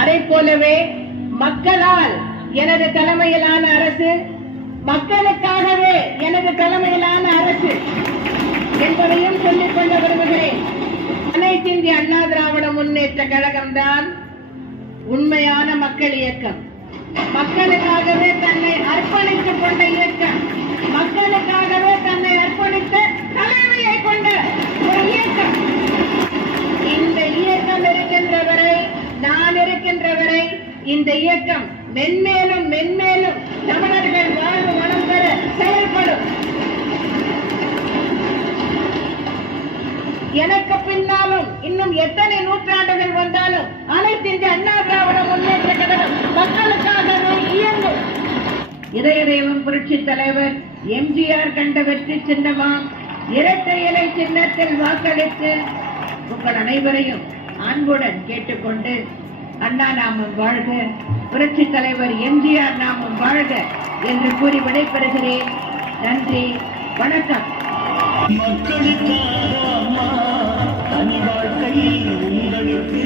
அதை போலவே மக்களால் எனது தலைமையிலான அரசு, மக்களுக்காகவே எனது தலைமையிலான அரசு என்பதையும் சொல்லிக் கொள்ள விரும்புகிறேன். அனைத்து இந்திய அண்ணா திராவிட முன்னேற்ற கழகம்தான் உண்மையான மக்கள் இயக்கம். மக்களுக்காகவே தன்னை அர்ப்பணித்துக் கொண்ட இயக்கம், மக்களுக்காகவே தன்னை அர்ப்பணித்த தலைமையை கொண்ட ஒரு இயக்கம். இந்த இயக்கம் இருக்கின்ற வரை, நான் இருக்கின்ற வரை இந்த இயக்கம் மென்மேலும் மென்மேலும் தமிழர்கள் வாழ்வு வளம் பெற செயல்படும். எனக்கு பின்னாலும் இன்னும் எத்தனை நூற்றாண்டுகள் வந்தாலும் அனைத்து இந்திய அண்ணா திராவிட முன்னேற்ற கழகம் மக்களுக்காகவே இயங்கும். இதய புரட்சி தலைவர் எம்ஜிஆர் கண்ட வெற்றி சின்னமா இரட்டை இலை சின்னத்தில் வாக்களித்து உங்கள் அனைவரையும் அன்புடன் கேட்டுக்கொண்டு, அண்ணா நாமும் வாழ்க, புரட்சி தலைவர் எம்ஜிஆர் நாமும் வாழ்க என்று கூறி விடைபெறுகிறேன். நன்றி, வணக்கம். மக்களுக்காக அம்மா தனி வாழ்க்கையில் உங்களுக்கு